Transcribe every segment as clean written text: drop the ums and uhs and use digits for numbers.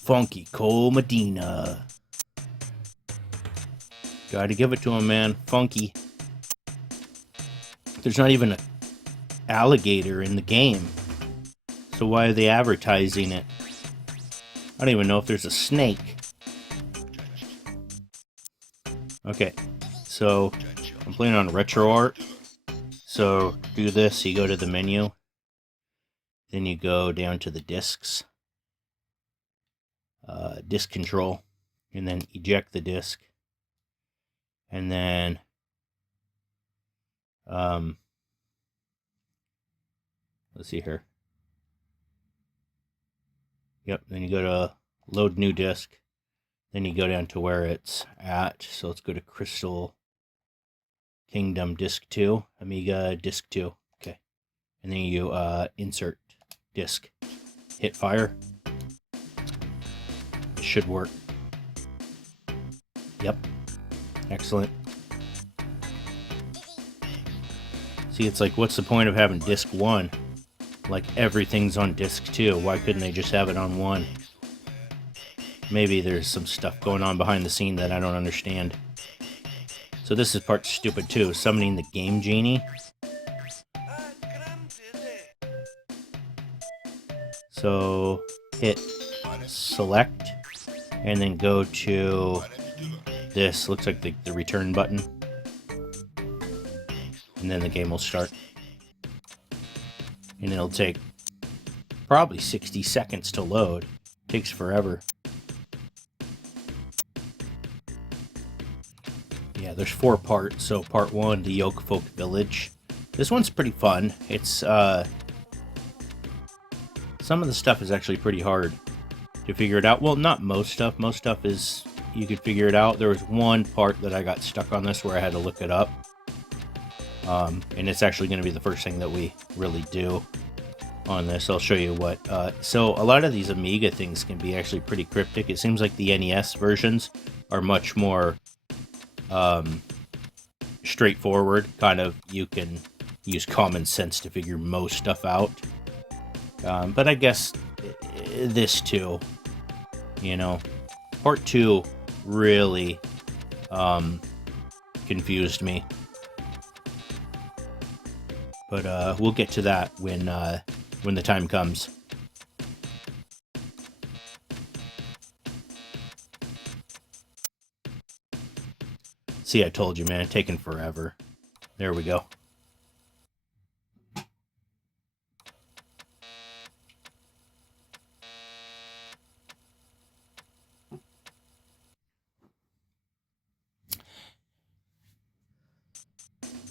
Funky Cole Medina. Gotta give it to him, man. Funky. There's not even an alligator in the game. So why are they advertising it? I don't even know if there's a snake. Okay, so I'm playing on RetroArt. So do this, you go to the menu. Then you go down to the discs. Disk control. And then eject the disk. And then let's see here. Yep, then you go to load new disk. Then you go down to where it's at. So let's go to Crystal Kingdom Disk 2, Amiga Disk 2. Okay. And then you insert disk. Hit fire. It should work. Yep. Excellent. See, it's like, what's the point of having disk 1? Like, everything's on disk 2. Why couldn't they just have it on 1? Maybe there's some stuff going on behind the scene that I don't understand. So this is part stupid too, summoning the Game Genie. So hit select and then go to this, looks like the return button. And then the game will start. And it'll take probably 60 seconds to load. Takes forever. Yeah, there's 4 parts. So part 1, the Yoke Folk Village. This one's pretty fun. It's some of the stuff is actually pretty hard to figure it out. Well, not most stuff. Most stuff is you could figure it out. There was one part that I got stuck on this where I had to look it up. And it's actually going to be the first thing that we really do on this. I'll show you what. So a lot of these Amiga things can be actually pretty cryptic. It seems like the NES versions are much more straightforward. Kind of, you can use common sense to figure most stuff out. But I guess this too, you know, part 2 really confused me. But we'll get to that when the time comes. See, I told you, man, it's taking forever. There we go.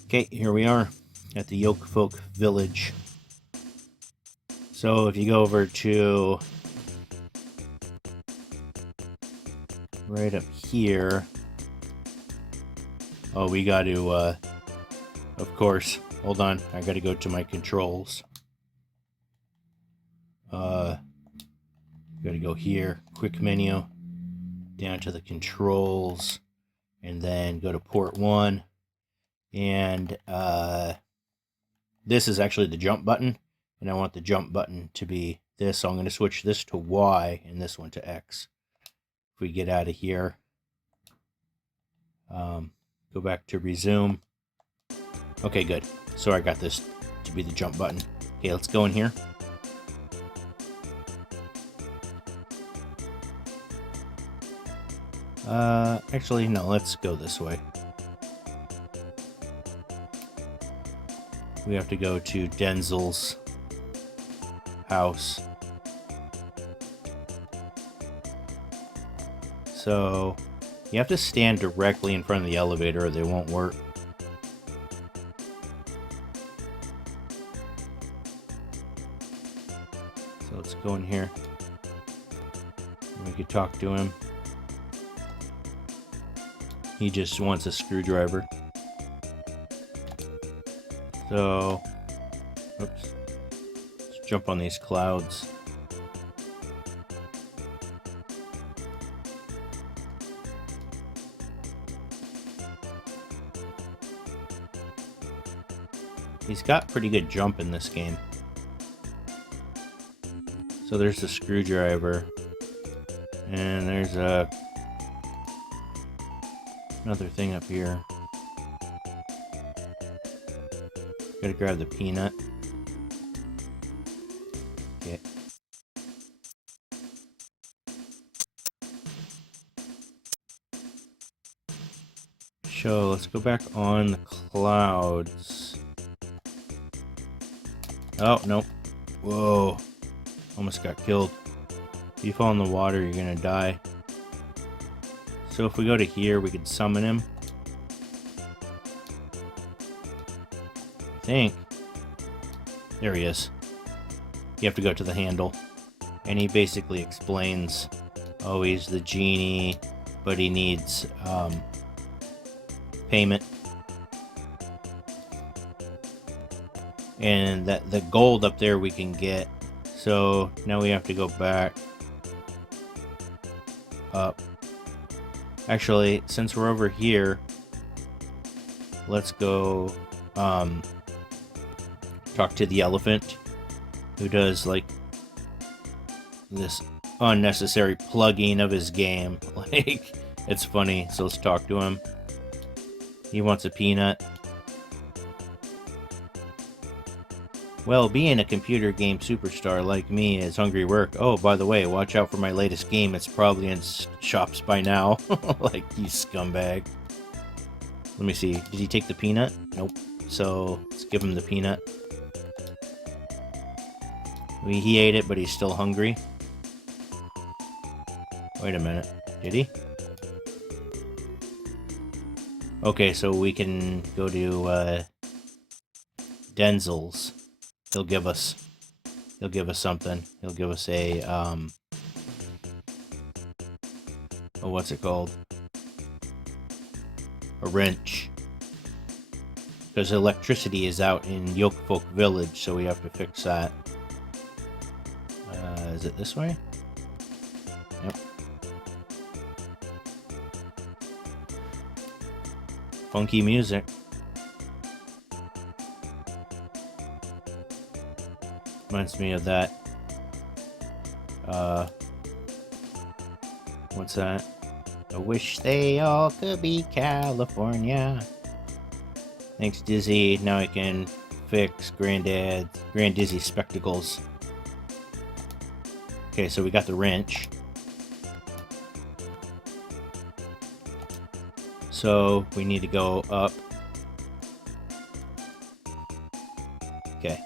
Okay, here we are at the Yoke Folk Village. So if you go over to right up here, oh, we got to, of course, hold on, I got to go to my controls. Got to go here, quick menu, down to the controls, and then go to port 1. And this is actually the jump button, and I want the jump button to be this, so I'm going to switch this to Y and this one to X. If we get out of here, go back to resume. Okay, good. So I got this to be the jump button. Okay, let's go in here. Actually, no, let's go this way. We have to go to Denzel's house. So you have to stand directly in front of the elevator or they won't work. So let's go in here. We could talk to him. He just wants a screwdriver. So, oops, let's jump on these clouds. He's got pretty good jump in this game. So there's the screwdriver. And there's another thing up here. Gotta grab the peanut. Okay. So let's go back on the clouds. Oh, no. Whoa. Almost got killed. If you fall in the water, you're gonna die. So if we go to here, we can summon him. I think. There he is. You have to go to the handle. And he basically explains, oh, he's the genie, but he needs payment. And that the gold up there we can get. So now we have to go back up. Actually, since we're over here, let's go talk to the elephant who does like this unnecessary plugging of his game. Like, it's funny. So let's talk to him. He wants a peanut. Well, being a computer game superstar like me is hungry work. Oh, by the way, watch out for my latest game. It's probably in shops by now. Like, you scumbag. Let me see. Did he take the peanut? Nope. So, let's give him the peanut. He ate it, but he's still hungry. Wait a minute. Did he? Okay, so we can go to Denzel's. He'll give us something. He'll give us a oh, what's it called? A wrench. Because electricity is out in Yokefolk Village, so we have to fix that. Is it this way? Yep. Funky music. Reminds me of that. What's that? I wish they all could be California. Thanks, Dizzy. Now I can fix Grand Dizzy's spectacles. Okay, so we got the wrench. So we need to go up. Okay.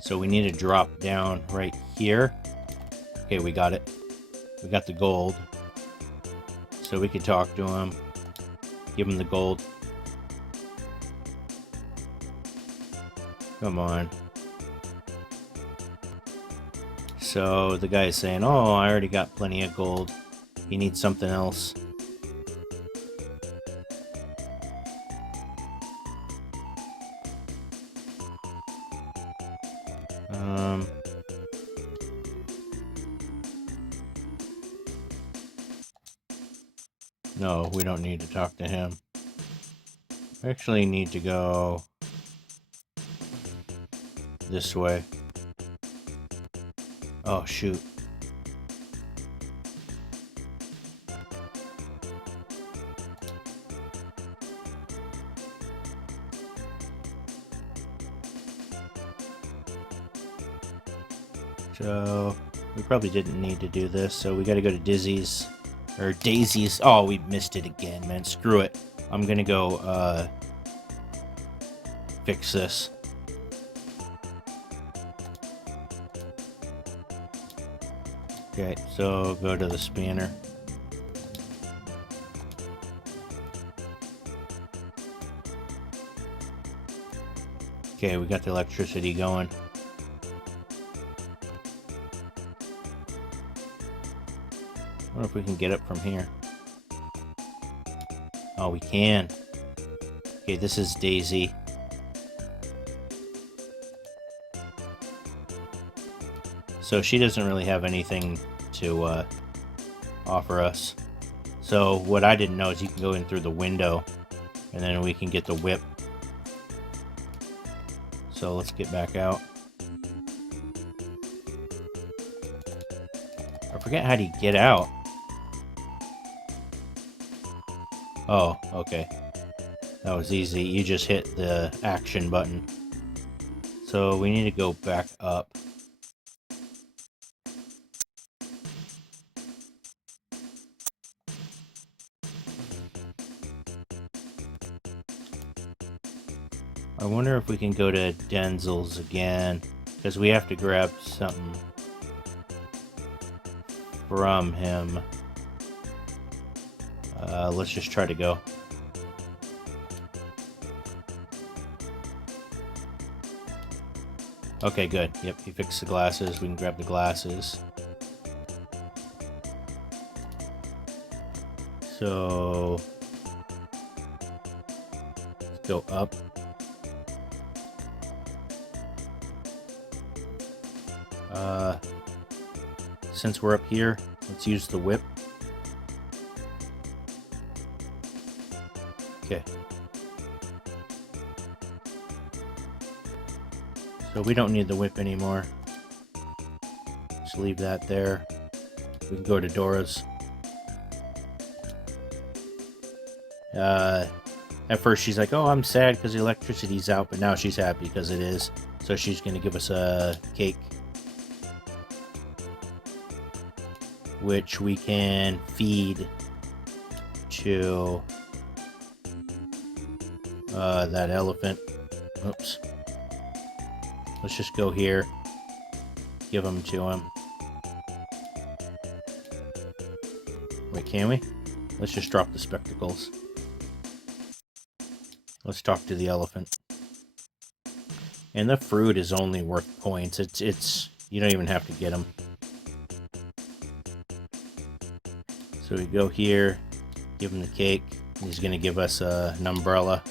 So we need to drop down right here. Okay, we got it. We got the gold. So we can talk to him. Give him the gold. Come on. So the guy is saying, oh, I already got plenty of gold. He needs something else. No, we don't need to talk to him. We actually need to go this way. Oh, shoot. So, we probably didn't need to do this, so we gotta go to Dizzy's. Or Daisy's. Oh, we missed it again, man. Screw it. I'm gonna go, fix this. Okay, so go to the spanner. Okay, we got the electricity going. I wonder if we can get up from here. Oh, we can. Okay, this is Daisy. So she doesn't really have anything to offer us. So what I didn't know is you can go in through the window and then we can get the whip. So let's get back out. I forget how to get out. Oh, okay. That was easy. You just hit the action button. So we need to go back up. I wonder if we can go to Denzel's again, because we have to grab something from him. Let's just try to go. Okay, good. Yep, he fixed the glasses. We can grab the glasses. So let's go up. Since we're up here, let's use the whip. Okay. So we don't need the whip anymore. Just leave that there. We can go to Dora's. At first she's like, oh, I'm sad because the electricity's out, but now she's happy because it is. So she's going to give us a cake, which we can feed to that elephant. Oops. Let's just go here. Give them to him. Wait, can we? Let's just drop the spectacles. Let's talk to the elephant. And the fruit is only worth points. It's you don't even have to get them. So we go here, give him the cake. He's gonna give us an umbrella.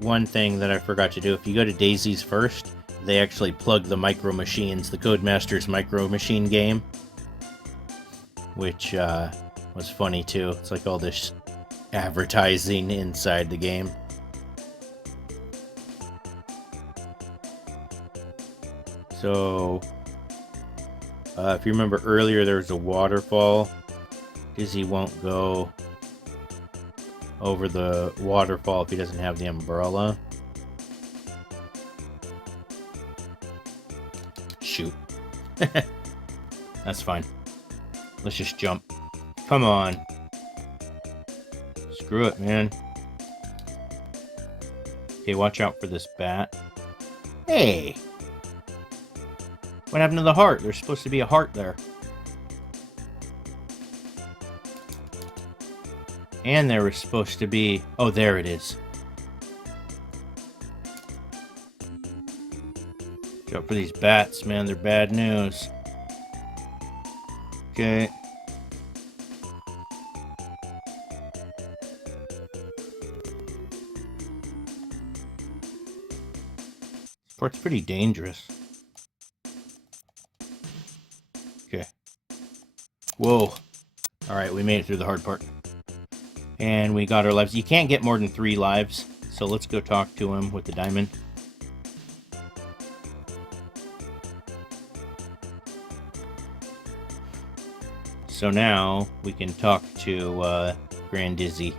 One thing that I forgot to do, if you go to Daisy's first, they actually plug the Micro Machines, the Codemasters Micro Machine game, which was funny too. It's like all this advertising inside the game. So, if you remember earlier, there was a waterfall. Dizzy won't go over the waterfall if he doesn't have the umbrella. Shoot. That's fine. Let's just jump. Come on. Screw it, man. Okay, watch out for this bat. Hey! What happened to the heart? There's supposed to be a heart there. And there was supposed to be... Oh, there it is. Watch out for these bats, man. They're bad news. Okay. This part's pretty dangerous. Okay. Whoa. Alright, we made it through the hard part. And we got our lives. You can't get more than 3 lives, so let's go talk to him with the diamond. So now we can talk to Grand Dizzy.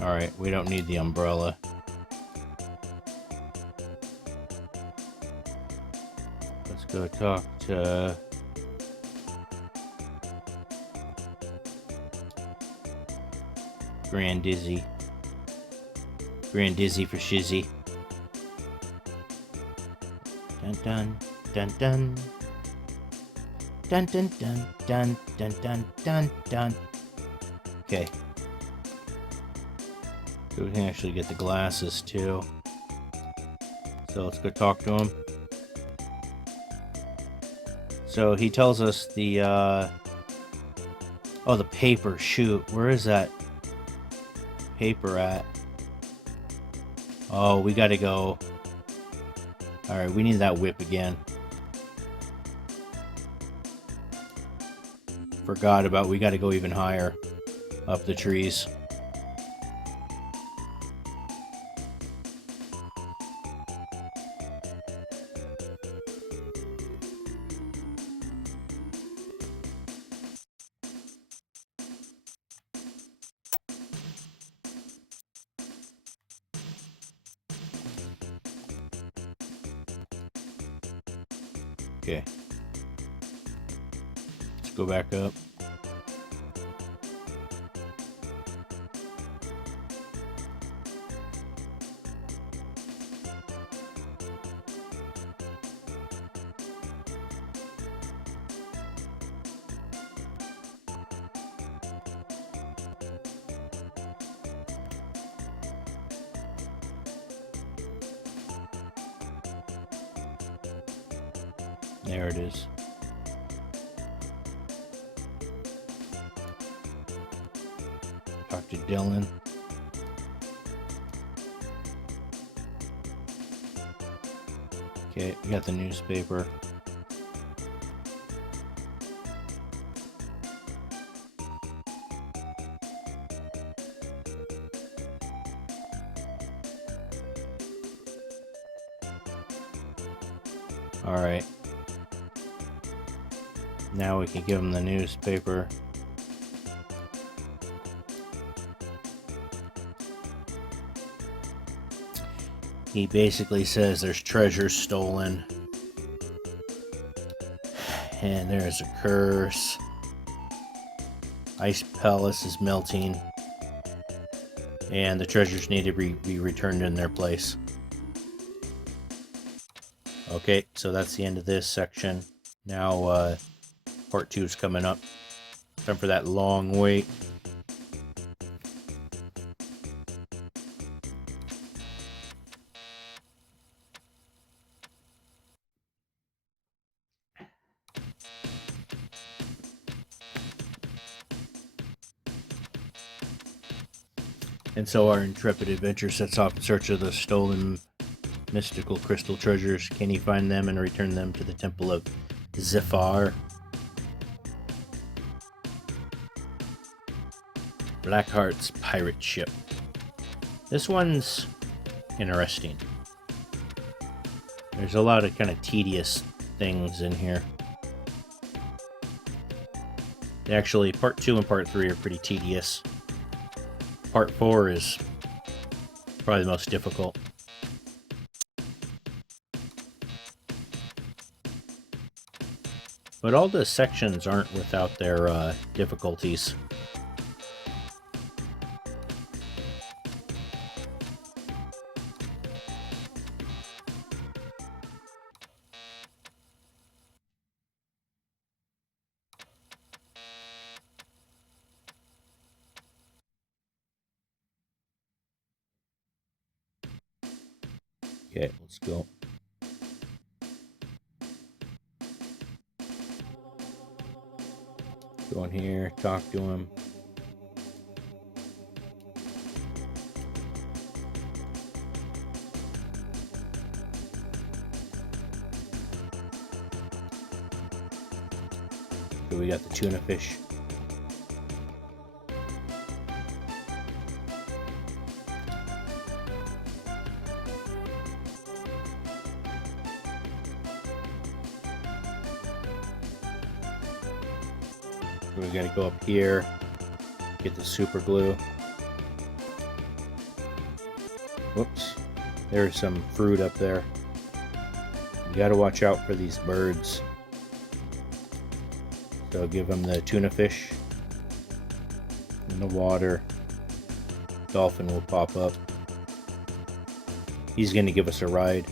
Alright, we don't need the umbrella. Let's go talk to... Grand Dizzy. Grand Dizzy for Shizzy. Dun dun dun dun. Dun dun dun dun dun dun dun dun. Okay. So we can actually get the glasses too. So let's go talk to him. So he tells us the oh, the paper. Shoot, where is that paper at? Oh, we gotta go. Alright, we need that whip again. Forgot about, we gotta go even higher up the trees. Okay. Let's go back up. There it is. Talk to Dylan. Okay, we got the newspaper. All right. Now we can give him the newspaper. He basically says there's treasure stolen. And there's a curse. Ice Palace is melting. And the treasures need to be returned in their place. Okay, so that's the end of this section. Now, part 2 is coming up. Time for that long wait. And so our intrepid adventurer sets off in search of the stolen mystical crystal treasures. Can he find them and return them to the temple of Zephyr? Blackheart's pirate ship. This one's interesting. There's a lot of kind of tedious things in here. Actually, part 2 and part 3 are pretty tedious. Part 4 is probably the most difficult. But all the sections aren't without their difficulties. Okay, let's go. Go in here, talk to him. So we got the tuna fish. We gotta go up here, get the super glue. Whoops, there's some fruit up there. You gotta watch out for these birds. So give them the tuna fish in the water. Dolphin will pop up. He's gonna give us a ride.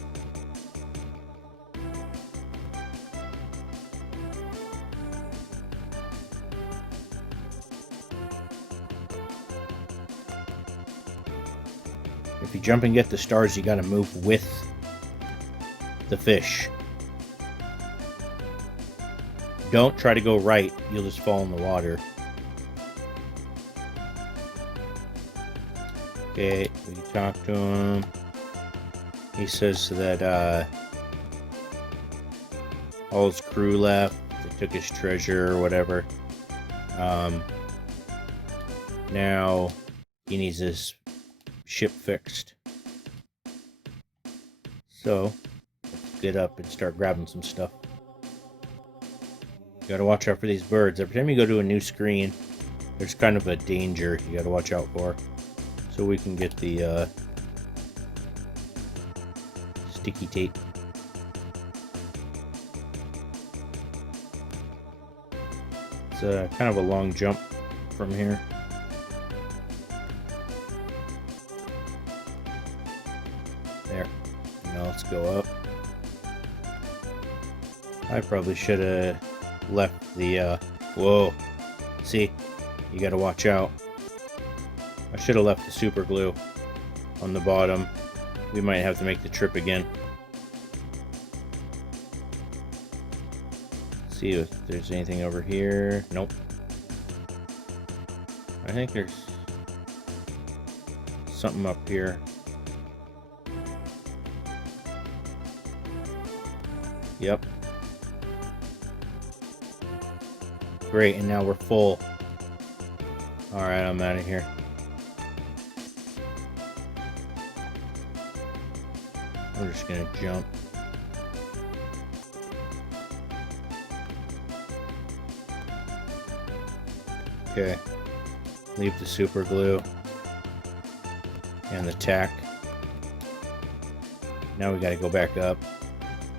If you jump and get the stars, you gotta move with the fish. Don't try to go right, you'll just fall in the water. Okay, we talk to him. He says that all his crew left, they took his treasure or whatever. Now he needs his ship fixed. So let's get up and start grabbing some stuff. You gotta watch out for these birds. Every time you go to a new screen, there's kind of a danger you gotta watch out for. So we can get the sticky tape. kind of a long jump from here. There. Now let's go up. I probably should have left the, whoa. See, you gotta watch out. I should have left the super glue on the bottom. We might have to make the trip again. See if there's anything over here. Nope. I think there's something up here. Yep. Great, and now we're full. Alright, I'm out of here. We're just gonna jump. Okay. Leave the super glue and the tack. Now we gotta go back up,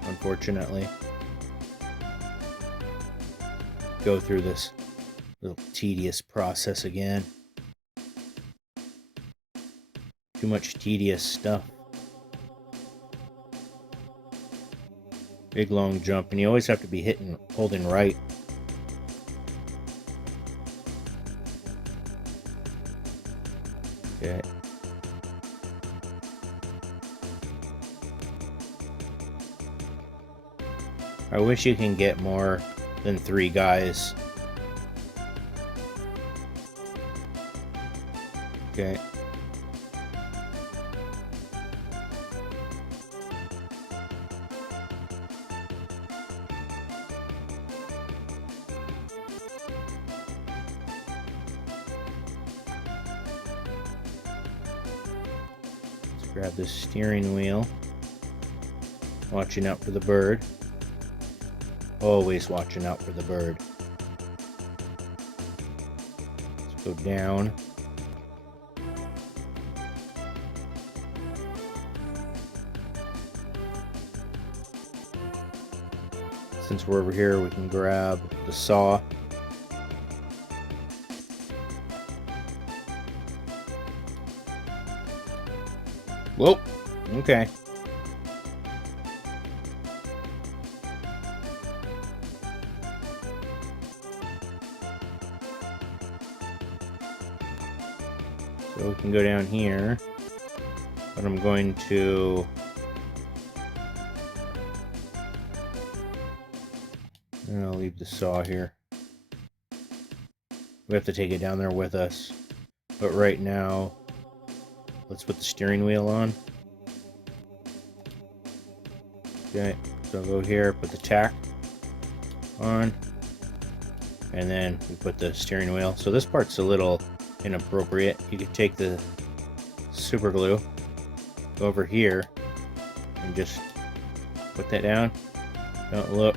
unfortunately. Go through this little tedious process again. Too much tedious stuff. Big long jump, and you always have to be holding right. Okay. I wish you can get more than 3 guys. Okay. Let's grab this steering wheel. Watching out for the bird. Always watching out for the bird. Let's go down. Since we're over here, we can grab the saw. Whoa, okay. So we can go down here, but I'm going to and I'll leave the saw here. We have to take it down there with us. But right now, let's put the steering wheel on. Okay, so I'll go here, put the tack on, and then we put the steering wheel. So this part's a little inappropriate. You could take the super glue, go over here, and just put that down. Don't look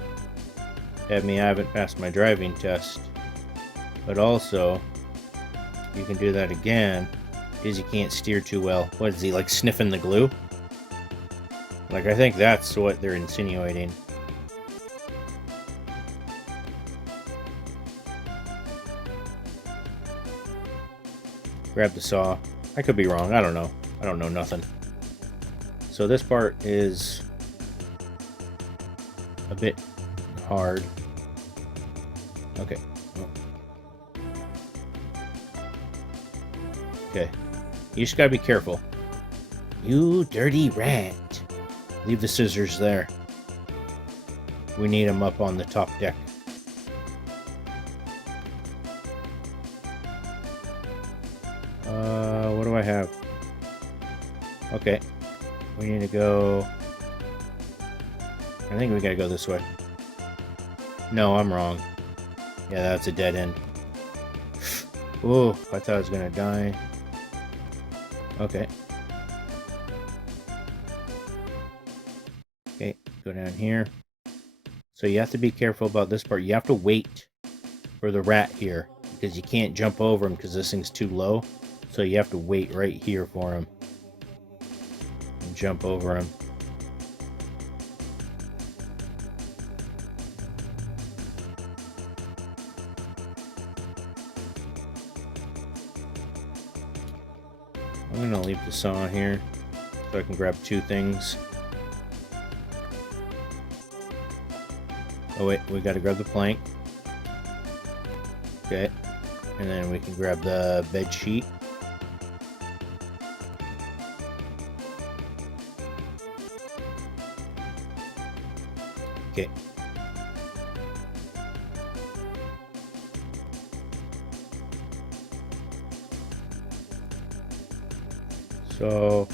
at me, I haven't passed my driving test. But also, you can do that again, because you can't steer too well. What is he, like sniffing the glue? Like, I think that's what they're insinuating. Grab the saw. I could be wrong, I don't know. I don't know nothing. So this part is a bit hard. Okay. Okay. You just gotta be careful. You dirty rat. Leave the scissors there. We need them up on the top deck. What do I have? Okay. We need to go... I think we gotta go this way. No, I'm wrong. Yeah, that's a dead end. Ooh, I thought I was gonna die. Okay. Okay, go down here. So you have to be careful about this part. You have to wait for the rat here, because you can't jump over him because this thing's too low. So you have to wait right here for him and jump over him. I'm gonna leave the saw here so I can grab two things. Oh wait, we gotta grab the plank. Okay. And then we can grab the bed sheet. Okay. So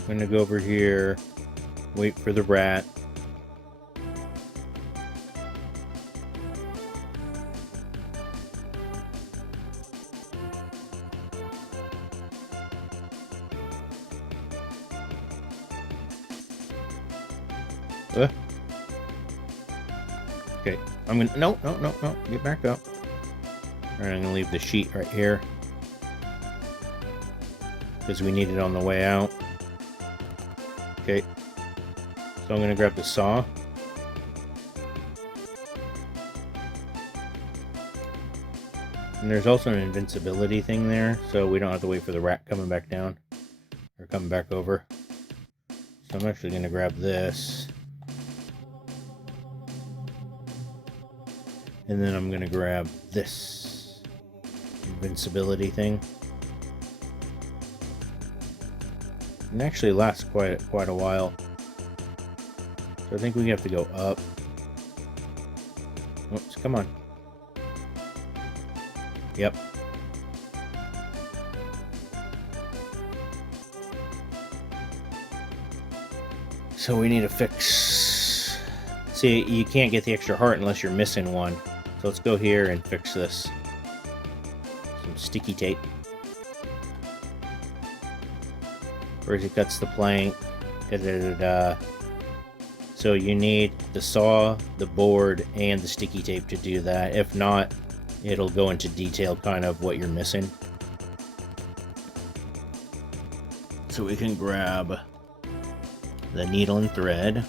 I'm gonna go over here, wait for the rat. Okay, I'm gonna no, get back up. Alright, I'm gonna leave the sheet right here because we need it on the way out. Okay, so I'm gonna grab the saw. And there's also an invincibility thing there, so we don't have to wait for the rat coming back down or coming back over. So I'm actually gonna grab this. And then I'm gonna grab this invincibility thing. It actually lasts quite a while. So I think we have to go up. Oops, come on. Yep. So we need to fix... See, you can't get the extra heart unless you're missing one. So let's go here and fix this. Some sticky tape. First he cuts the plank. So you need the saw, the board, and the sticky tape to do that. If not, it'll go into detail kind of what you're missing. So we can grab the needle and thread.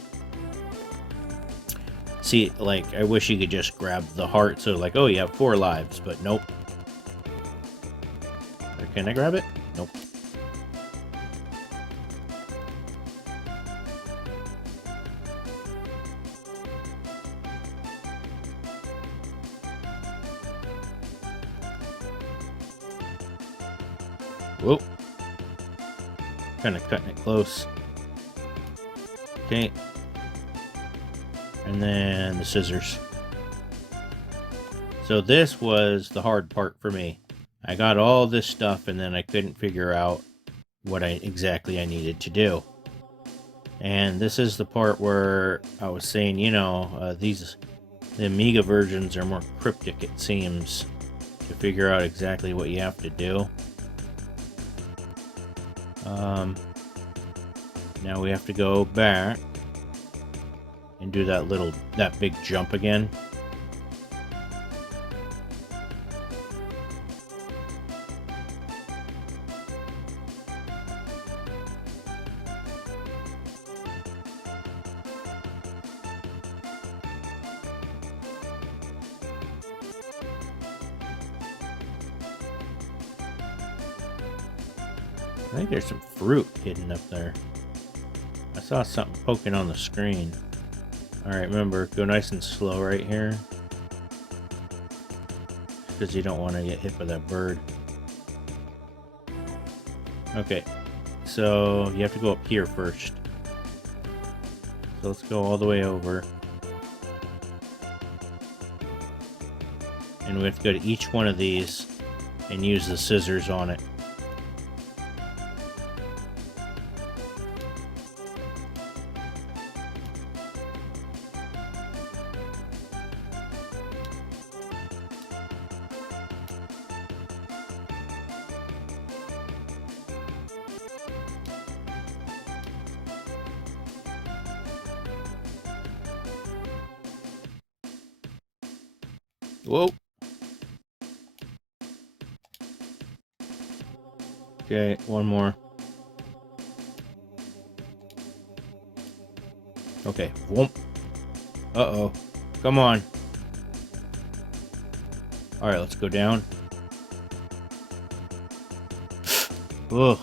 See, like, I wish you could just grab the heart, so like, oh, you have 4 lives, but nope. Or can I grab it? Nope. Whoa. Kind of cutting it close. Okay. And then the scissors. So this was the hard part for me. I got all this stuff and then I couldn't figure out what exactly I needed to do. And this is the part where I was saying, you know, the Amiga versions are more cryptic, it seems, to figure out exactly what you have to do. Now we have to go back and do that big jump again. I think there's some fruit hidden up there. I saw something poking on the screen. Alright, remember, go nice and slow right here. Because you don't want to get hit by that bird. Okay, so you have to go up here first. So let's go all the way over. And we have to go to each one of these and use the scissors on it. Whoa. Okay, one more. Okay, whoop. Uh-oh. Come on. Alright, let's go down. Ugh.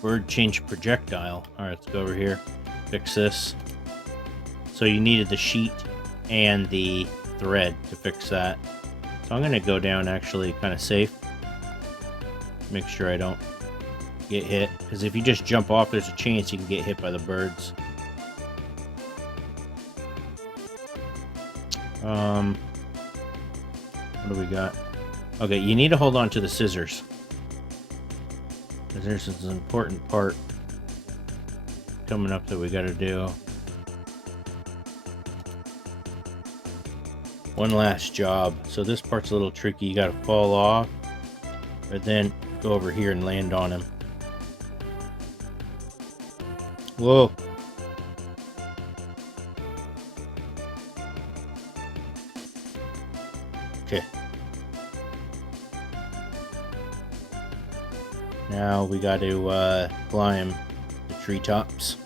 Bird change projectile. Alright, let's go over here. Fix this. So you needed the sheet and the thread to fix that. So I'm going to go down actually kind of safe. Make sure I don't get hit. Because if you just jump off, there's a chance you can get hit by the birds. What do we got? Okay, you need to hold on to the scissors. Because there's this important part coming up that we got to do. One last job. So this part's a little tricky. You got to fall off, but then go over here and land on him. Whoa. Okay. Now we got to climb the treetops.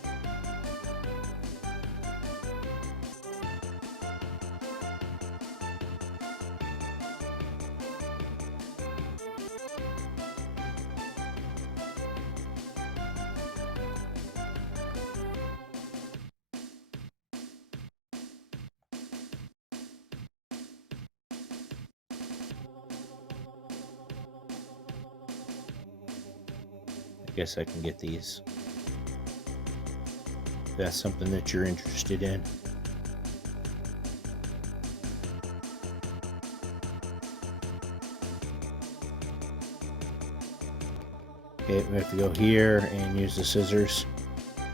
I guess I can get these. If that's something that you're interested in. Okay, we have to go here and use the scissors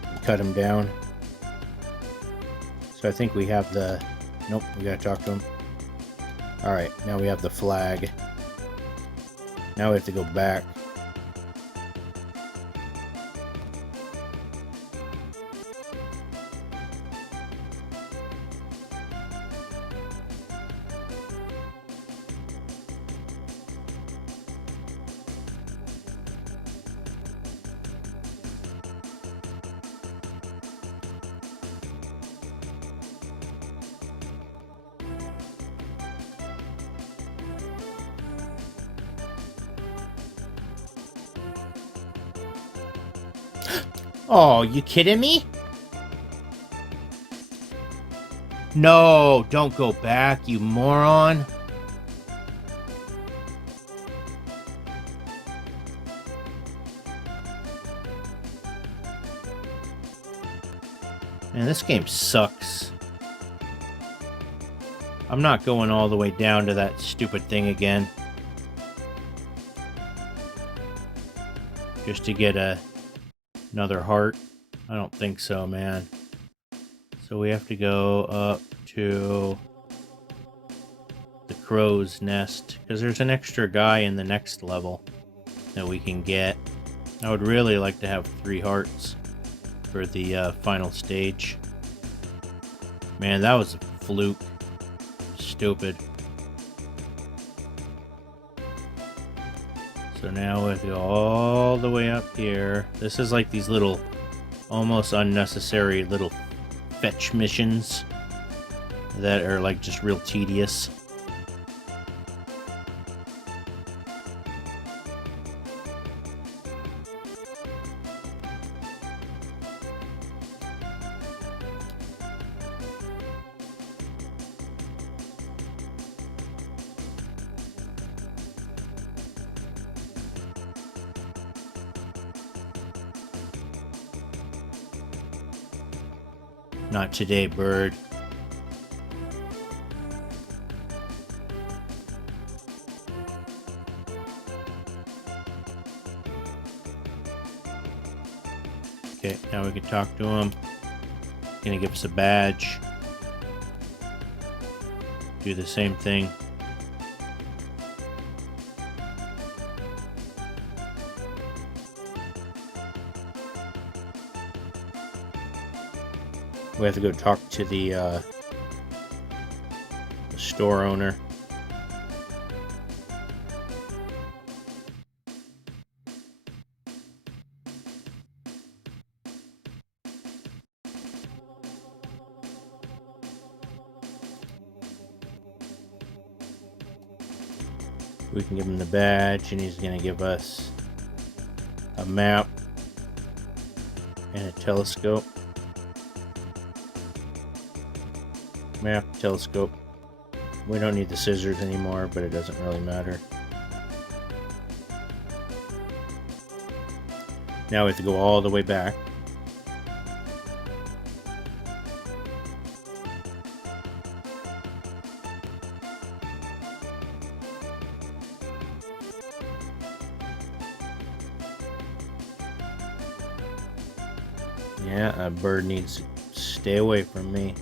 and cut them down. So I think we have the... Nope, we gotta talk to him. Alright, now we have the flag. Now we have to go back. Oh, you kidding me? No, don't go back, you moron. Man, this game sucks. I'm not going all the way down to that stupid thing again. Just to get another heart? I don't think so, man. So we have to go up to the crow's nest, because there's an extra guy in the next level that we can get. I would really like to have 3 hearts for the final stage. Man, that was a fluke. Stupid. So now we have to go all the way up here. This is like these little, almost unnecessary little fetch missions that are like just real tedious. Not today, bird. Okay, now we can talk to him. He's gonna give us a badge. Do the same thing. We have to go talk to the store owner. We can give him the badge, and he's going to give us a map, and a telescope. Map, telescope. We don't need the scissors anymore, but it doesn't really matter. Now we have to go all the way back. Yeah, that bird needs to stay away from me.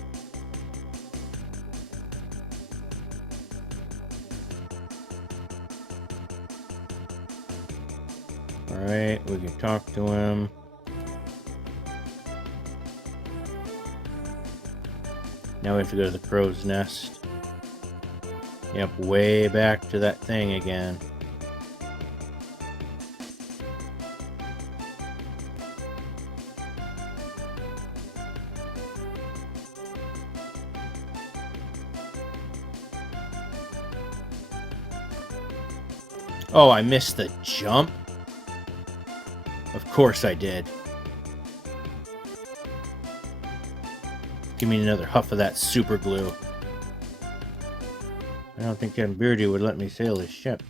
Alright, we can talk to him. Now we have to go to the crow's nest. Yep, way back to that thing again. Oh, I missed the jump? Of course I did. Give me another huff of that super glue. I don't think Ken Beardy would let me sail his ship.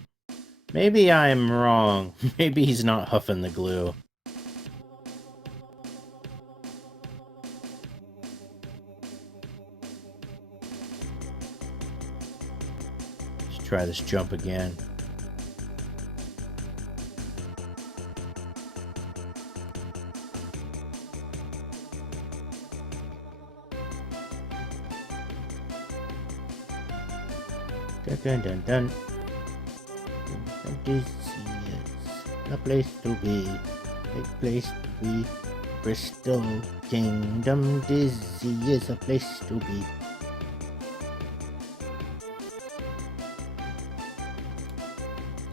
Maybe I'm wrong. Maybe he's not huffing the glue. Let's try this jump again. Dun dun dun. This is a place to be. A place to be. Bristol Kingdom. Dizzy is a place to be.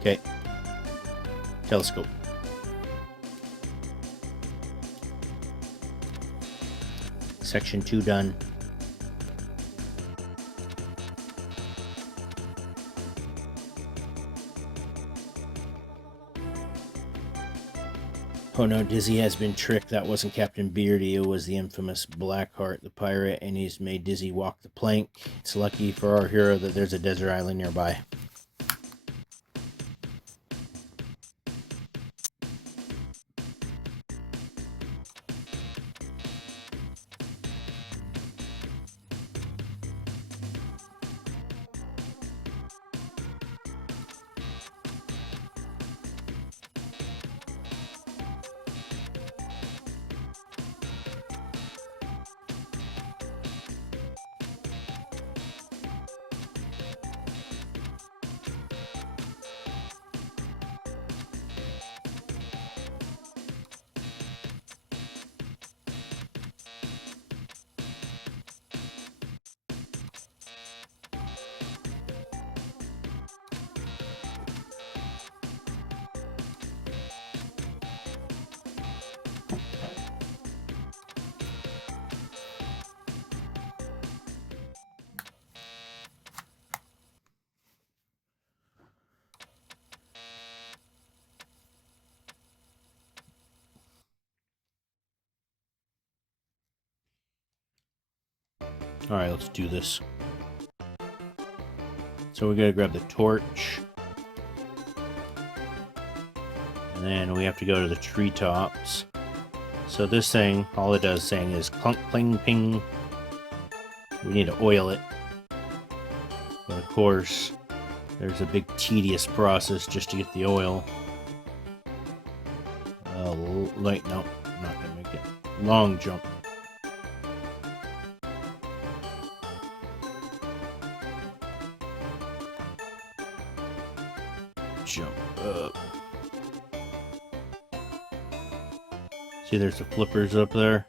Okay. Telescope. Section 2 done. Oh no, Dizzy has been tricked. That wasn't Captain Beardy. It was the infamous Blackheart, the pirate, and he's made Dizzy walk the plank. It's lucky for our hero that there's a desert island nearby. Alright, let's do this. So we gotta grab the torch. And then we have to go to the treetops. So this thing, all it does saying is clunk, cling, ping. We need to oil it. But of course, there's a big tedious process just to get the oil. Wait, no, I'm not gonna make it. Long jump. Jump up. See, there's the flippers up there.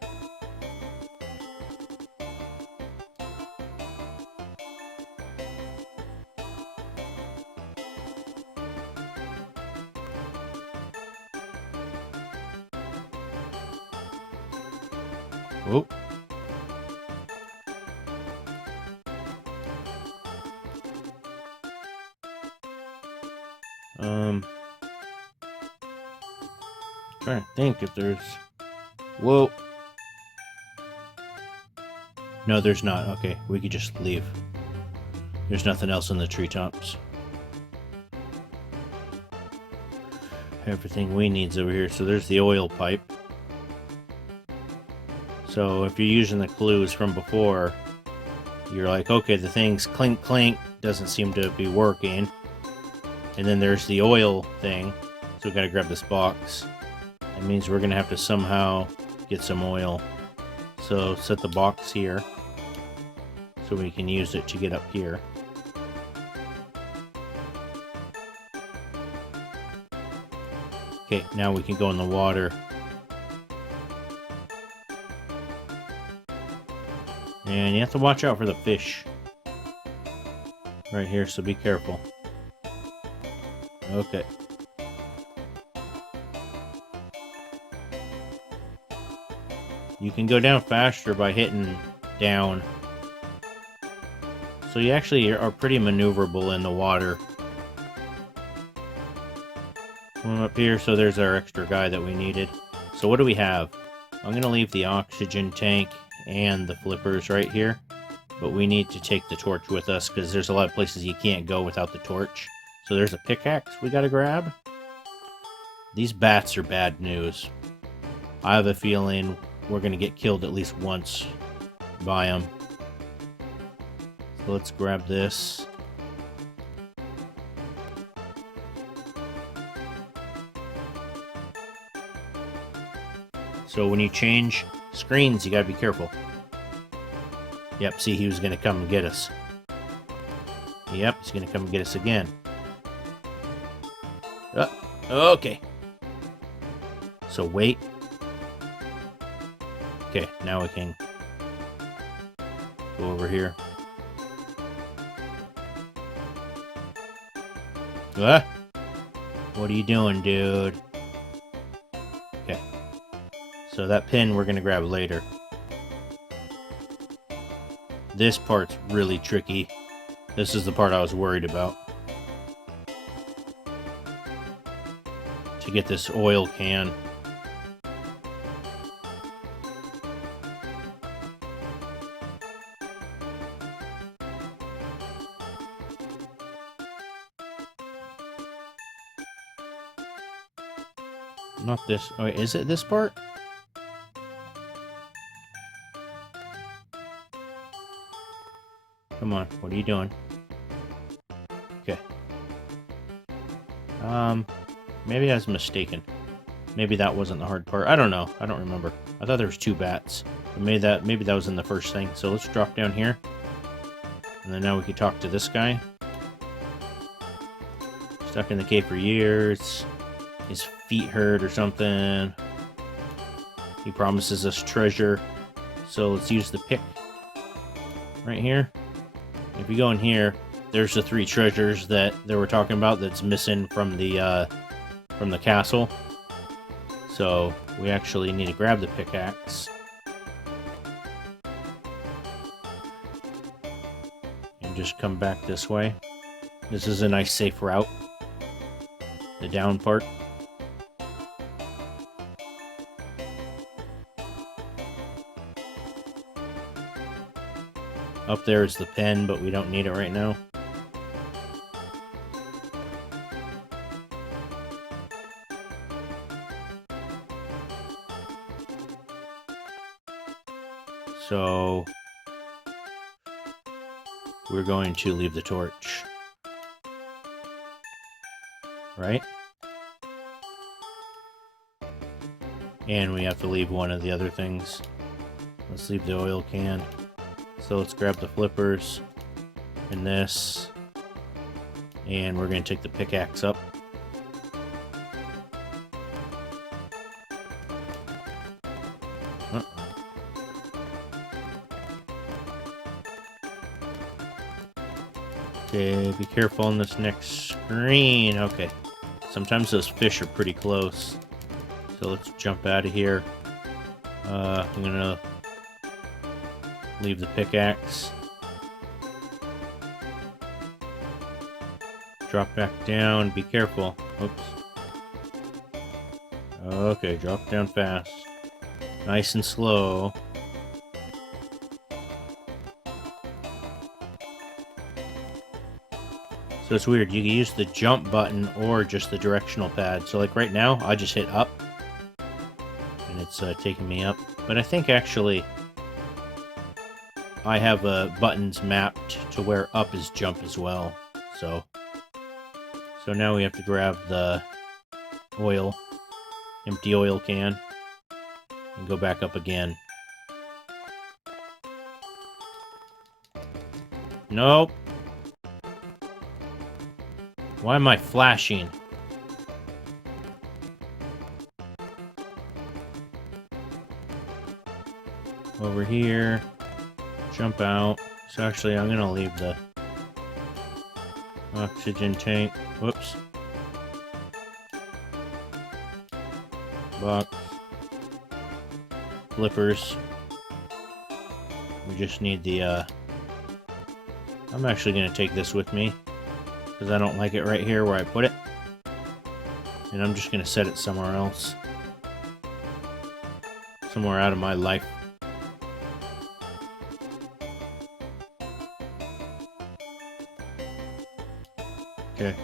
Oh. trying to think if there's... Whoa. No, there's not. Okay, we could just leave. There's nothing else in the treetops. Everything we need's over here. So there's the oil pipe. So if you're using the clues from before, you're like, okay, the thing's clink clink, doesn't seem to be working. And then there's the oil thing. So we gotta grab this box. That means we're gonna have to somehow get some oil. So set the box here so we can use it to get up here. Okay, now we can go in the water. And you have to watch out for the fish. Right here, so be careful. Okay. You can go down faster by hitting down. So you actually are pretty maneuverable in the water. Come up here, so there's our extra guy that we needed. So what do we have? I'm going to leave the oxygen tank and the flippers right here. But we need to take the torch with us, because there's a lot of places you can't go without the torch. So there's a pickaxe we gotta grab. These bats are bad news. I have a feeling we're gonna get killed at least once by them. So let's grab this. So when you change screens, you gotta be careful. Yep, see, he was gonna come and get us. Yep, he's gonna come and get us again. Okay. So wait. Okay, now we can go over here. What are you doing, dude? Okay. So that pin we're gonna grab later. This part's really tricky. This is the part I was worried about. To get this oil can. Not this. Oh, wait, is it this part? Come on, what are you doing? Okay. Maybe I was mistaken. Maybe that wasn't the hard part. I don't know. I don't remember. I thought there was 2 bats. But maybe that was in the first thing. So let's drop down here. And then now we can talk to this guy. Stuck in the cave for years. His feet hurt or something. He promises us treasure. So let's use the pick. Right here. If you go in here, there's the 3 treasures that they were talking about that's missing from the castle. So we actually need to grab the pickaxe. And just come back this way. This is a nice safe route. The down part. Up there is the pen, but we don't need it right now. So we're going to leave the torch. Right? And we have to leave one of the other things. Let's leave the oil can. So let's grab the flippers and this. And we're going to take the pickaxe up. Okay, be careful on this next screen. Okay. Sometimes those fish are pretty close. So let's jump out of here. I'm gonna leave the pickaxe. Drop back down. Be careful. Oops. Okay, drop down fast. Nice and slow. So it's weird, you can use the jump button or just the directional pad. So like right now, I just hit up, and it's taking me up. But I think actually, I have buttons mapped to where up is jump as well. So now we have to grab the oil, empty oil can, and go back up again. Nope. Why am I flashing? Over here. Jump out. So actually, I'm gonna leave the oxygen tank. Whoops. Box. Flippers. We just need the, I'm actually gonna take this with me, because I don't like it right here where I put it. And I'm just gonna set it somewhere else. Somewhere out of my life. Okay,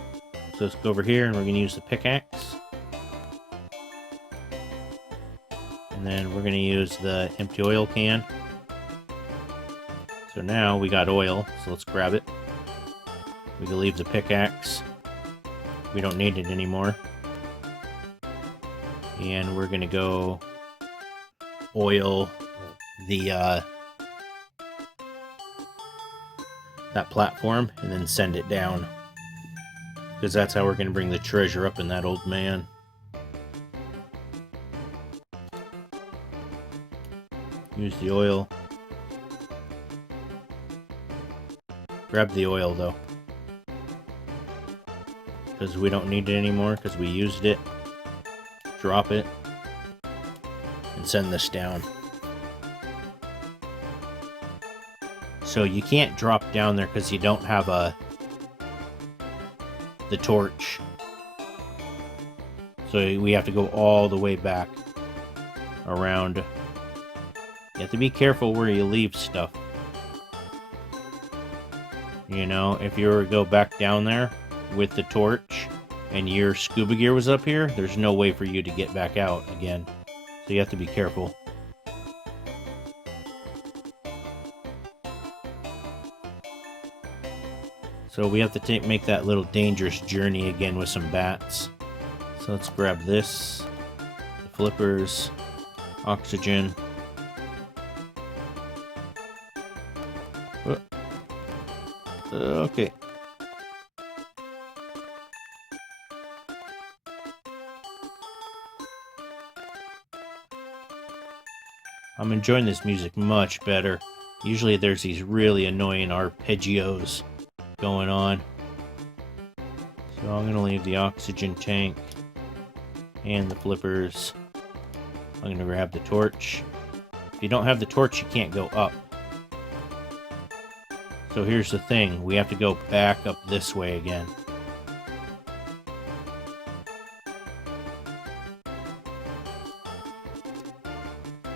so let's go over here and we're going to use the pickaxe. And then we're going to use the empty oil can. So now we got oil, so let's grab it. We can leave the pickaxe. We don't need it anymore. And we're going to go oil the that platform and then send it down. Because that's how we're going to bring the treasure up in that old man. Use the oil. Grab the oil, though. Because we don't need it anymore, because we used it. Drop it. And send this down. So you can't drop down there because you don't have the torch. So we have to go all the way back around. You have to be careful where you leave stuff. You know, if you were to go back down there with the torch and your scuba gear was up here, there's no way for you to get back out again. So you have to be careful. So we have to make that little dangerous journey again with some bats. So let's grab this, the flippers, oxygen. Okay. I'm enjoying this music much better. Usually there's these really annoying arpeggios going on. So I'm going to leave the oxygen tank and the flippers. I'm going to grab the torch. If you don't have the torch, you can't go up. So here's the thing. We have to go back up this way again.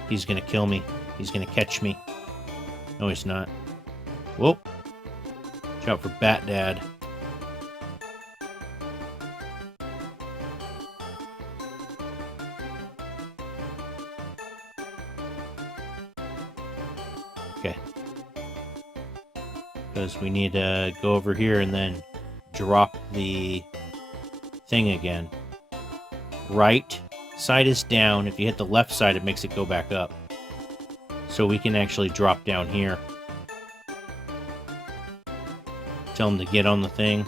He's going to kill me. He's going to catch me. No, he's not. Whoop. Watch out for Bat Dad. Okay. Because we need to go over here and then drop the thing again. Right side is down. If you hit the left side, it makes it go back up. So we can actually drop down here. Tell him to get on the thing.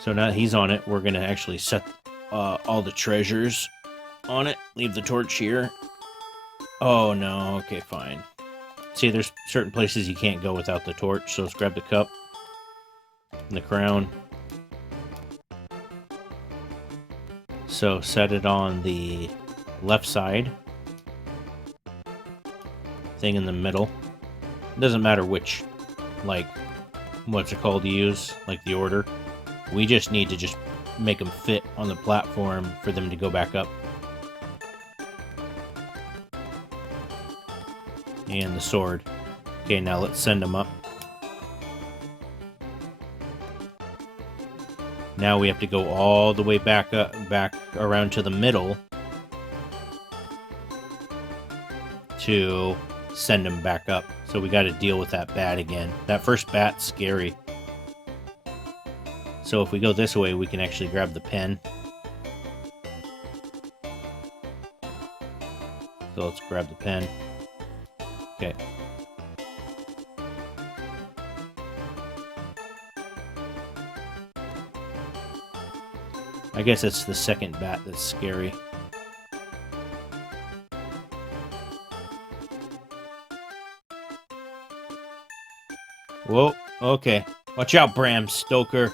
So now that he's on it, we're going to actually set all the treasures on it. Leave the torch here. Oh no, okay, fine. See, there's certain places you can't go without the torch, so let's grab the cup and the crown. So set it on the left side. Thing in the middle. It doesn't matter which, like, what's it called to use, like the order. We just need to just make them fit on the platform for them to go back up. And the sword. Okay, now let's send them up. Now we have to go all the way back up, back around to the middle to send them back up. So we got to deal with that bat again. That first bat's scary. So if we go this way, we can actually grab the pen. So let's grab the pen. Okay. I guess it's the second bat that's scary. Whoa, okay. Watch out, Bram Stoker.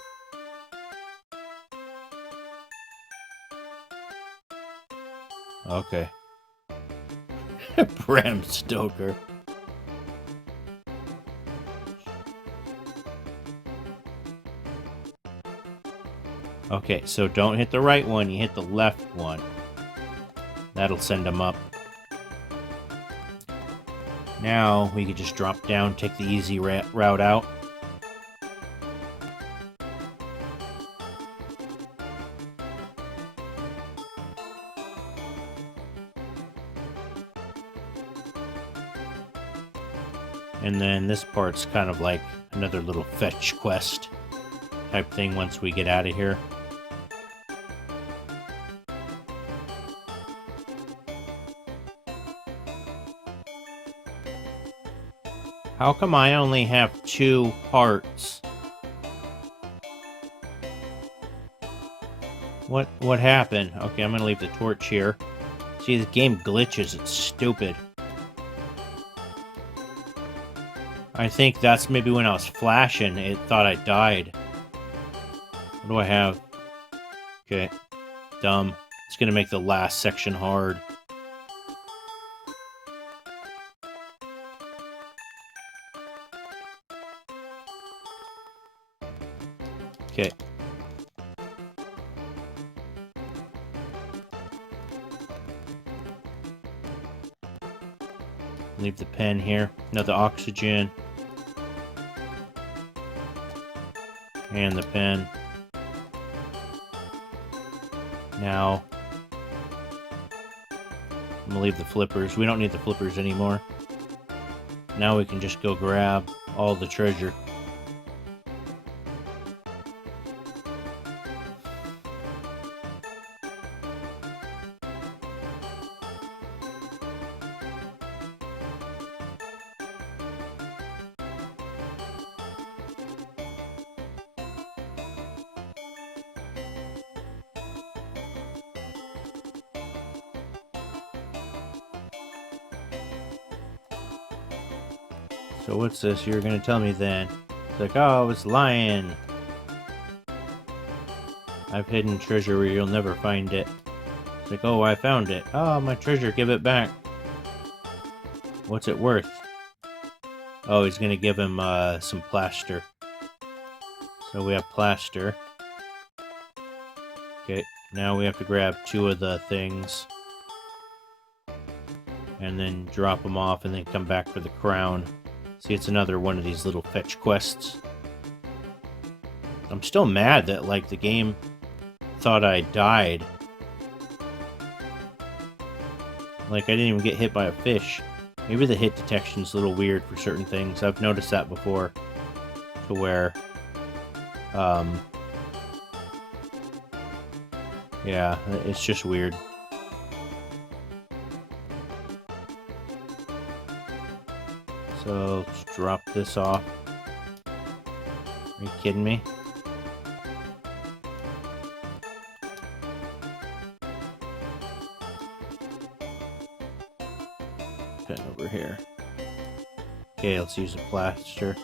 Okay. Bram Stoker. Okay, so don't hit the right one, you hit the left one. That'll send them up. Now, we can just drop down, take the easy route out. And then this part's kind of like another little fetch quest type thing once we get out of here. How come I only have 2 parts? What happened? Okay, I'm gonna leave the torch here. See, the game glitches, it's stupid. I think that's maybe when I was flashing, it thought I died. What do I have? Okay, dumb. It's gonna make the last section hard. Okay. Leave the pen here. Another oxygen. And the pen. Now, I'm gonna leave the flippers. We don't need the flippers anymore. Now we can just go grab all the treasure. So what's this you're gonna tell me then? It's like, oh, it's lying. I've hidden treasure where you'll never find it. It's like, oh, I found it. Oh, my treasure, give it back. What's it worth? Oh, he's gonna give him some plaster. So we have plaster. Okay, now we have to grab 2 of the things. And then drop them off and then come back for the crown. See, it's another one of these little fetch quests. I'm still mad that, like, the game thought I died. Like, I didn't even get hit by a fish. Maybe the hit detection's a little weird for certain things. I've noticed that before. To where, yeah, it's just weird. So, let's drop this off. Are you kidding me? Pen over here. Okay, let's use the plaster.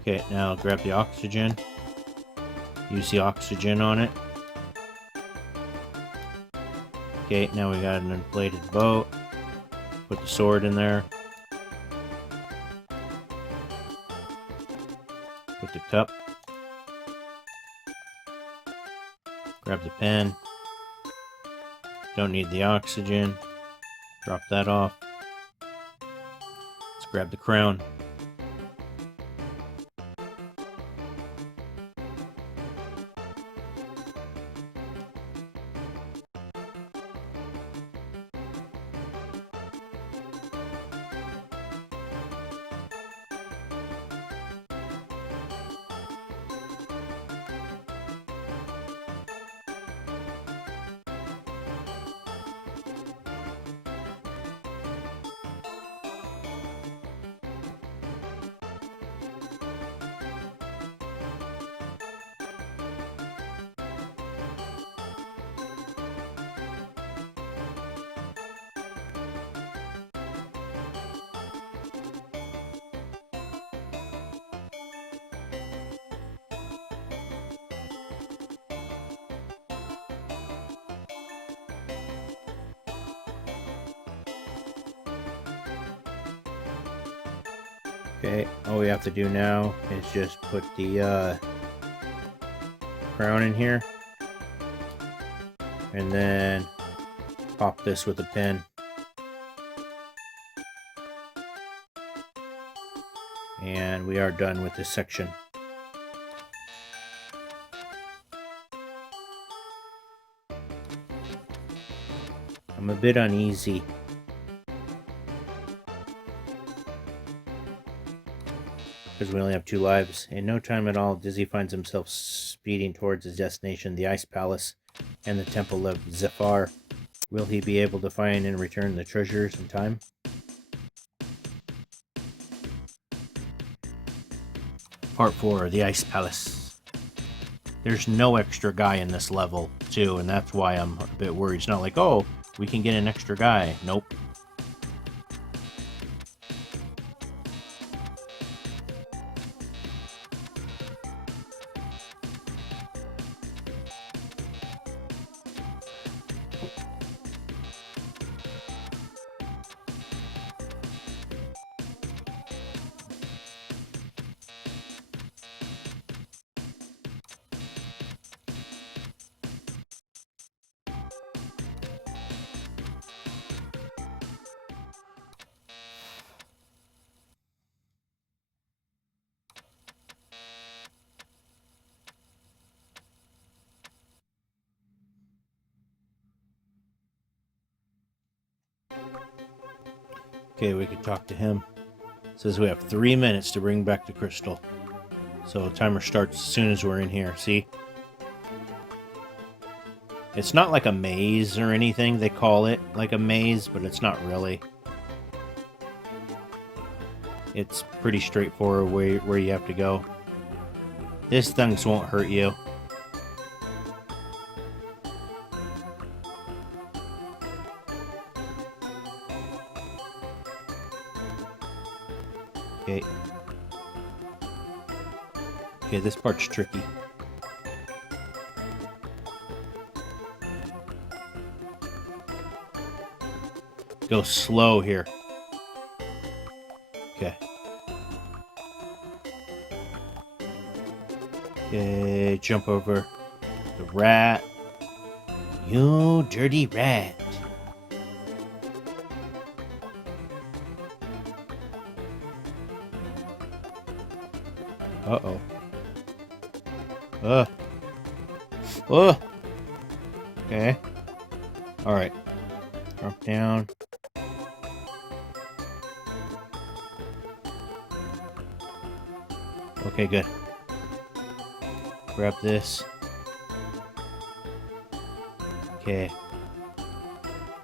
Okay, now grab the oxygen. Use the oxygen on it. Okay, now we got an inflated boat. Put the sword in there. Put the cup. Grab the pen. Don't need the oxygen. Drop that off. Let's grab the crown. Okay, all we have to do now is just put the crown in here, and then pop this with a pin. And we are done with this section. I'm a bit uneasy. Because we only have 2 lives. In no time at all, Dizzy finds himself speeding towards his destination, the Ice Palace and the Temple of Zephyr. Will he be able to find and return the treasures in time? Part 4, the Ice Palace. There's no extra guy in this level, too, and that's why I'm a bit worried. It's not like, oh, we can get an extra guy. Nope. Okay, we can talk to him. Says we have 3 minutes to bring back the crystal. So timer starts as soon as we're in here, see? It's not like a maze or anything. They call it like a maze, but it's not really. It's pretty straightforward where you have to go. This things won't hurt you. Okay. Okay, this part's tricky. Go slow here. Okay. Okay, jump over the rat. You dirty rat. Uh-oh. Okay. Alright. Drop down. Okay, good. Grab this. Okay.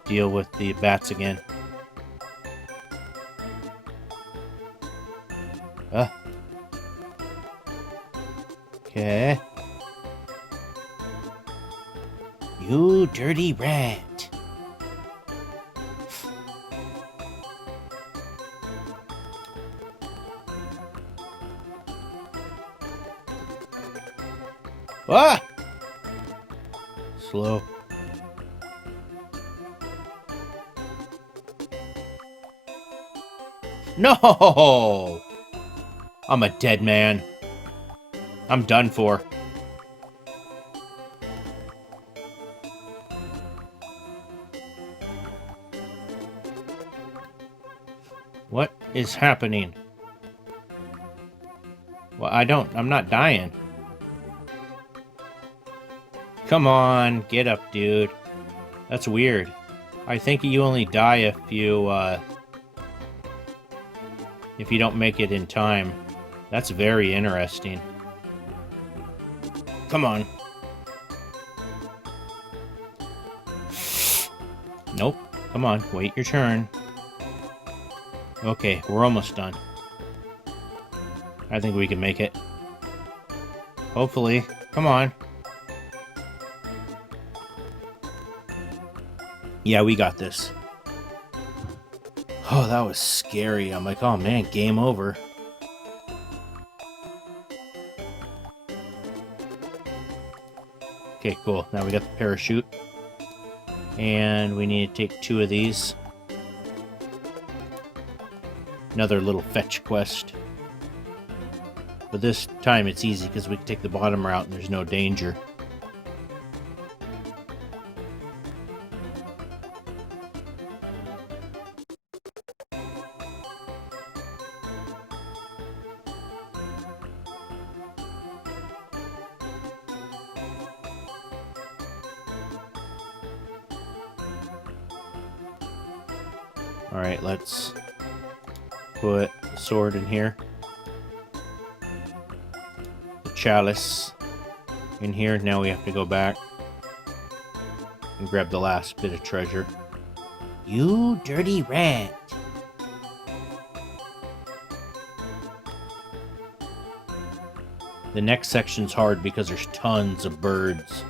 Deal with the bats again. Okay. You dirty rat. Ah! Slow. No! I'm a dead man. I'm done for. What is happening? Well, I'm not dying. Come on, get up, dude. That's weird. I think you only die if you don't make it in time. That's very interesting. Come on. Nope. Come on, wait your turn. Okay, we're almost done. I think we can make it. Hopefully. Come on. Yeah, we got this. Oh, that was scary. I'm like, oh man, game over. Okay, cool. Now we got the parachute. And we need to take 2 of these. Another little fetch quest. But this time it's easy because we can take the bottom route and there's no danger. Alright, let's put the sword in here. The chalice in here. Now we have to go back and grab the last bit of treasure. You dirty rat! The next section's hard because there's tons of birds.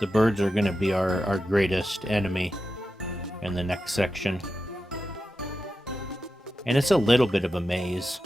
The birds are going to be our greatest enemy in the next section. And it's a little bit of a maze.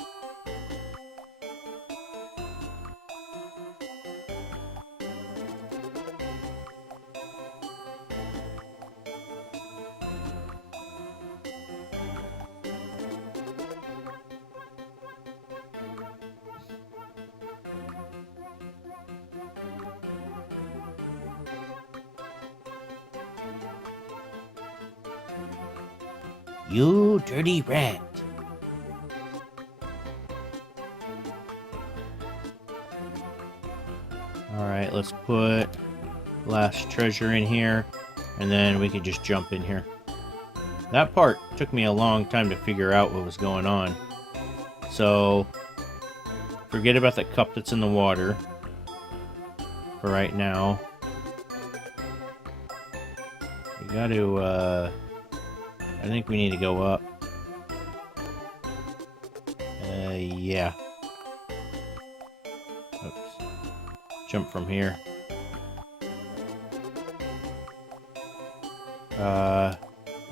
You dirty rat. Alright, let's put last treasure in here, and then we can just jump in here. That part took me a long time to figure out what was going on. So, forget about that cup that's in the water for right now. We gotta, I think we need to go up. Yeah. Oops. Jump from here.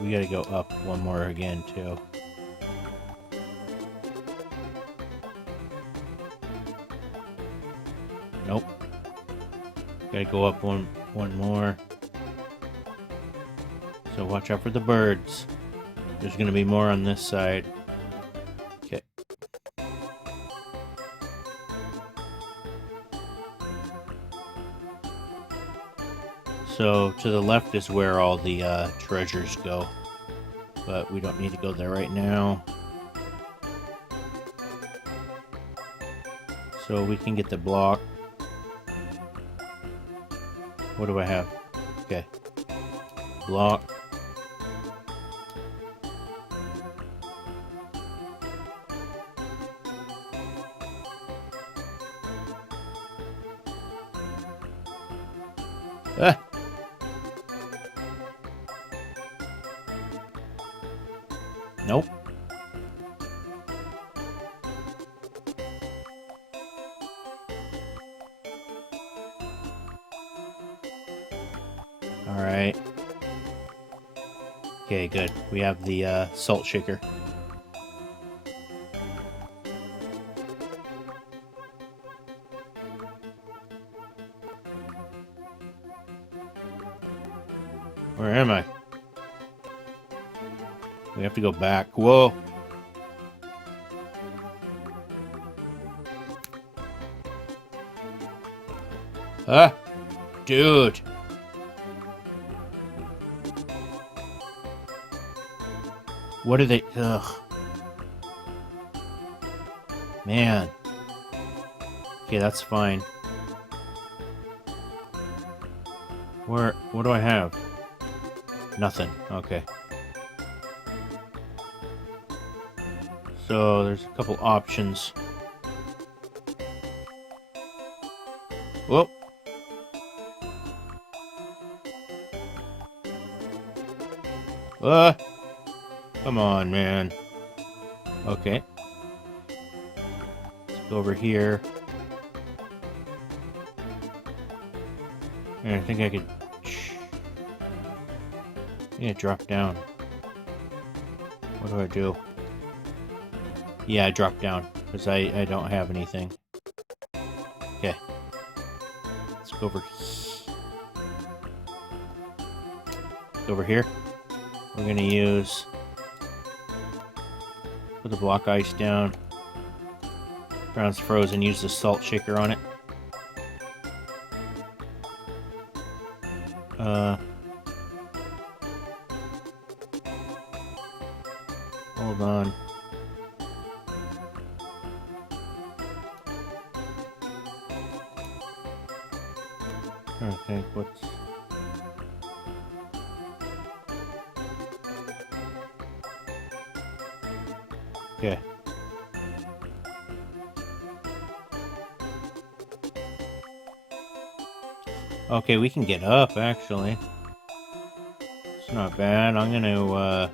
We gotta go up one more again, too. Nope. Gotta go up one more. So watch out for the birds. There's gonna be more on this side. Okay. So to the left is where all the treasures go. But we don't need to go there right now. So we can get the block. What do I have? Okay. Block. Ah! Nope. Alright. Okay, good. We have the salt shaker. Where am I? We have to go back. Whoa! Ah! Dude! What are they... Ugh. Man. Okay, that's fine. What do I have? Nothing. Okay. So, there's a couple options. Whoop! Come on, man. Okay. Let's go over here. And I think I could... Yeah, drop down. What do I do? Yeah, I drop down, because I don't have anything. Okay. Let's go over here. We're gonna use... Put the block ice down. Ground's frozen, use the salt shaker on it. Hold on. Trying to think what's... Okay. Okay, we can get up, actually. It's not bad. I'm gonna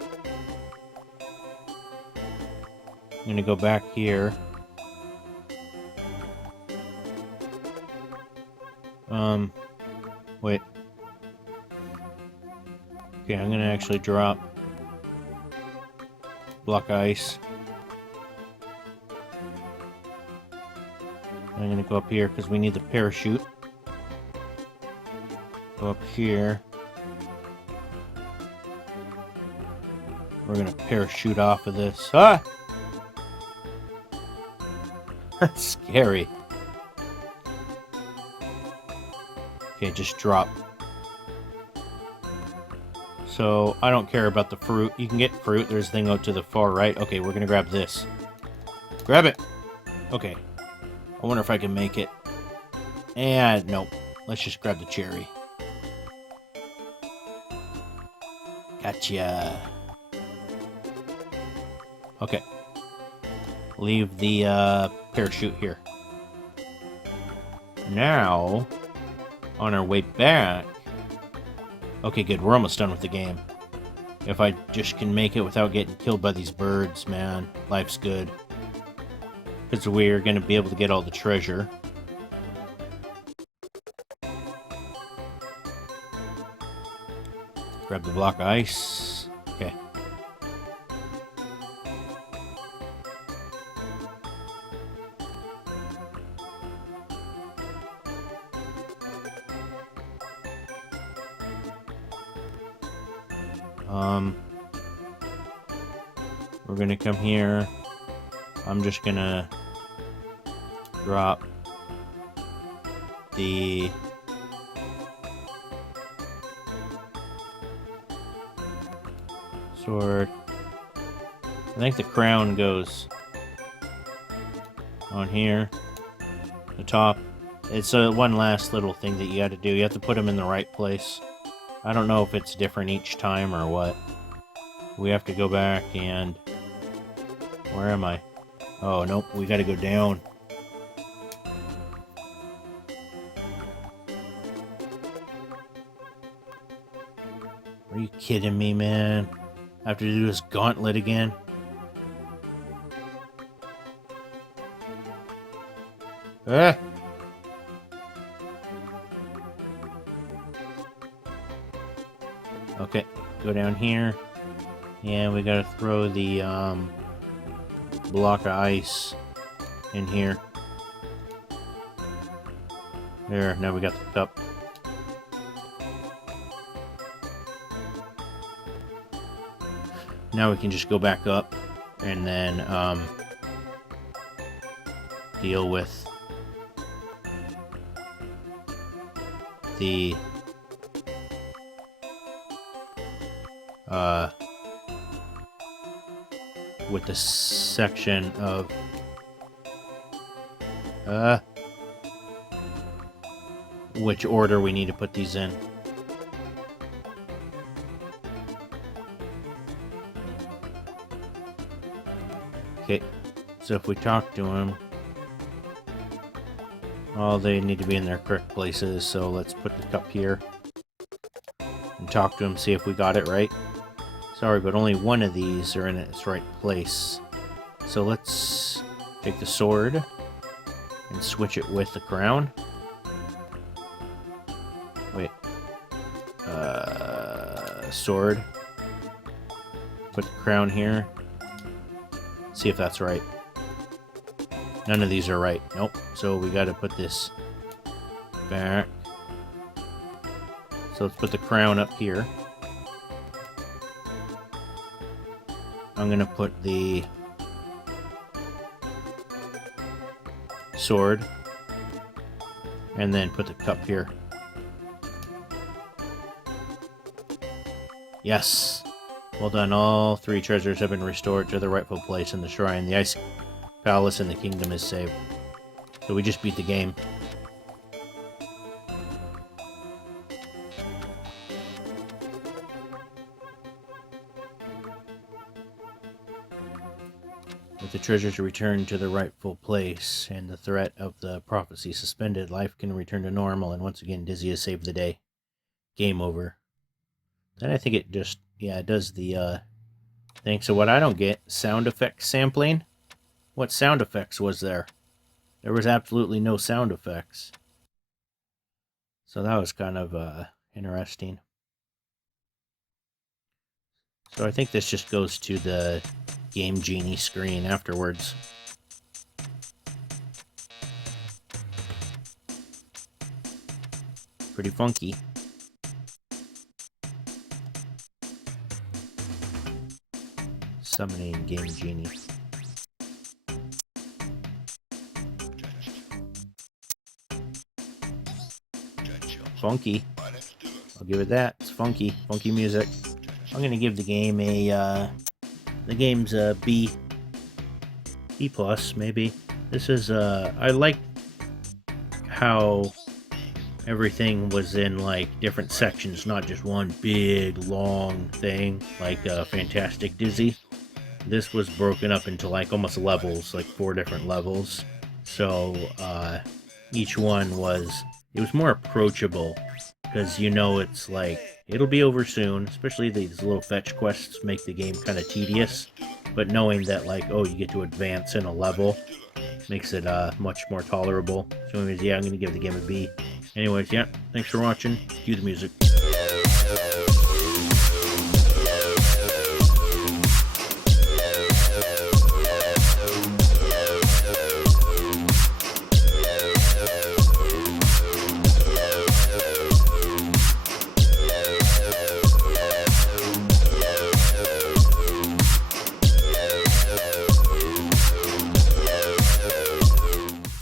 go back here. Wait. Okay, I'm gonna actually drop block ice. I'm gonna go up here because we need the parachute. Go up here. We're gonna parachute off of this. Ah! That's scary. Okay, just drop. So, I don't care about the fruit. You can get fruit. There's a thing out to the far right. Okay, we're gonna grab this. Grab it! Okay. I wonder if I can make it. And, nope. Let's just grab the cherry. Gotcha. Okay. Leave the parachute here. Now, on our way back... Okay, good. We're almost done with the game. If I just can make it without getting killed by these birds, man, life's good. Because we're going to be able to get all the treasure. Grab the block of ice. Okay. We're gonna come here. I'm just gonna drop the sword. I think the crown goes on here, the top. It's one last little thing that you got to do. You have to put them in the right place. I don't know if it's different each time or what. We have to go back and... Where am I? Oh, nope. We got to go down. Are you kidding me, man? I have to do this gauntlet again? Ah! Okay, go down here. And we gotta throw the block of ice in here. There, now we got the cup. Now we can just go back up and then deal with the section of which order we need to put these in. Okay, so if we talk to him, all they need to be in their correct places, so let's put the cup here and talk to him, see if we got it right. Sorry, but only one of these are in its right place. So let's take the sword and switch it with the crown. Wait. Sword. Put the crown here. See if that's right. None of these are right. Nope. So we gotta put this back. So let's put the crown up here. I'm gonna put the sword and then put the cup here. Yes! Well done. All three treasures have been restored to their rightful place in the shrine. The ice palace and the kingdom is saved. So we just beat the game. With the treasures returned to the rightful place and the threat of the prophecy suspended, life can return to normal, and once again Dizzy has saved the day. Game over. Then I think it just, yeah, it does the thing. So what I don't get, sound effect sampling? What sound effects was there? There was absolutely no sound effects. So that was kind of interesting. So I think this just goes to the Game Genie screen afterwards. Pretty funky. Summoning Game Genie. Funky. I'll give it that. It's funky. Funky music. I'm gonna give the game a the game's a B plus maybe. This is I like how everything was in like different sections, not just one big long thing like Fantastic Dizzy. This was broken up into like almost levels, like 4 different levels. So each one was more approachable because you know it's like it'll be over soon. Especially these little fetch quests make the game kind of tedious, but knowing that like, oh, you get to advance in a level makes it much more tolerable. So anyways, yeah, I'm gonna give the game a B. Anyways, yeah, thanks for watching. Cue the music.